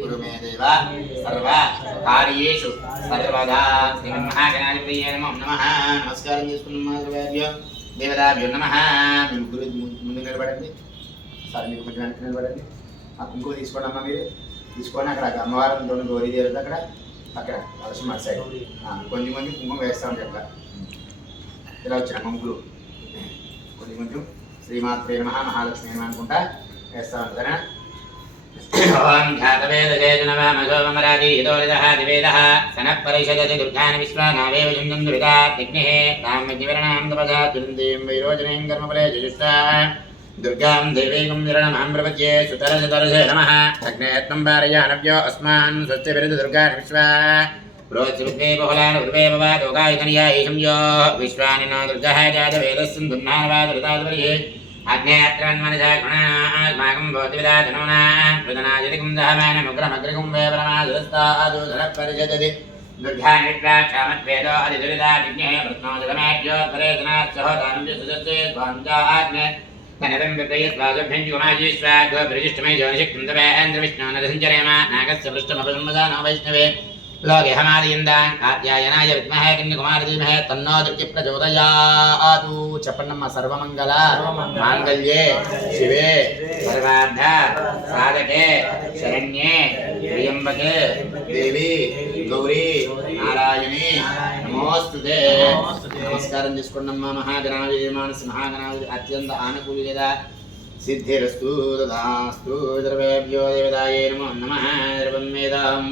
గురు మే దేవ సర్వ కార్యేషు సర్వదా శ్రీమన్మహాగణాధిపతయే నమో నమః నమస్కారం చేసుకున్నాం మాధవార్య దేవదాభ్యో నమః। మీ గురు ముందు నిలబడండి. సార్ మీకు కొంచెం వెనక్కి నిలబడండి. ఆ కుంకుమ తీసుకోండి అమ్మా మీరు. తీసుకొని అక్కడ అమ్మవారం అమ్మవారంతో గౌరీ దేవత అక్కడ. అక్కడ అవసరం అటు సైడ్ కొంచెం కొంచెం కుంకుమ వేస్తాం చెప్ప. ఇలా వచ్చిన ముగ్గురు. కొంచెం కొంచెం శ్రీమాత్రే నమ మహాలక్ష్మి నమ అనుకుంటా వేస్తాం సరేనా ॐ धातवेदजयजनमामसोमराजीतोरिदः द्विवेदः सनः परिषजति दुर्धान् विश्वानावेव झुञ्झुं दुरिता दिग्निः काम्यज्ञवर्णां तपसा दुरन्दीं वैरोचनीं कर्मफले जुजुष्टा दुर्गां देवीकं विरणमहं प्रपद्ये सुतरज तरजे नमः अग्नेत्वं वारयानव्यो अस्मान् स्वस्तिभिरुद्ध दुर्गान् विश्वा प्रोत्सृत्वे बहुलान् उर्वे भवा लोकायुधनिया ईशं यो विश्वानि न दुर्गः जातवेदस्सन् दुर्नावा दुर्ताद्वर्ये అగ్నేత్రన్మనిషా గుణాస్మాకం భవతి విదాతనోనా ప్రదనాజలికం దహమానముగ్రమగ్రకం వే పరమాదురస్తాదూధర పరిషదతి దుర్గానిట్రాక్షామద్వేదో అధిదురిదా విజ్ఞే ప్రత్నోదరమేభ్యోత్తరే జనాత్సహోదానం తనదం విప్రయత్వాజభ్యంజుమాజీశ్వాగో బ్రజిష్టమై జ్యోనిషక్తం నాగస్య పృష్ఠమపజన్మదానో వైష్ణవే. విద్మహే కన్యకుమార ధీమహే తన్నో దుర్గి ప్రచోదయాతు చెప్పండమ్మ సర్వమంగళ సర్వమంగళ మాంగళ్యే శివే సర్వార్థ సాధకే శరణ్యే త్ర్యంబకే దేవి గౌరీ నారాయణి నమోస్తుతే నమస్కారం చేసుకోండమ్మా మహాగణాది మానస మహాగణాది అత్యంత ఆనుకూల్యత సిద్ధిరస్తు తదాస్తు ద్రవేభ్యో దేవదాయే నమో నమః ద్రవం వేదాం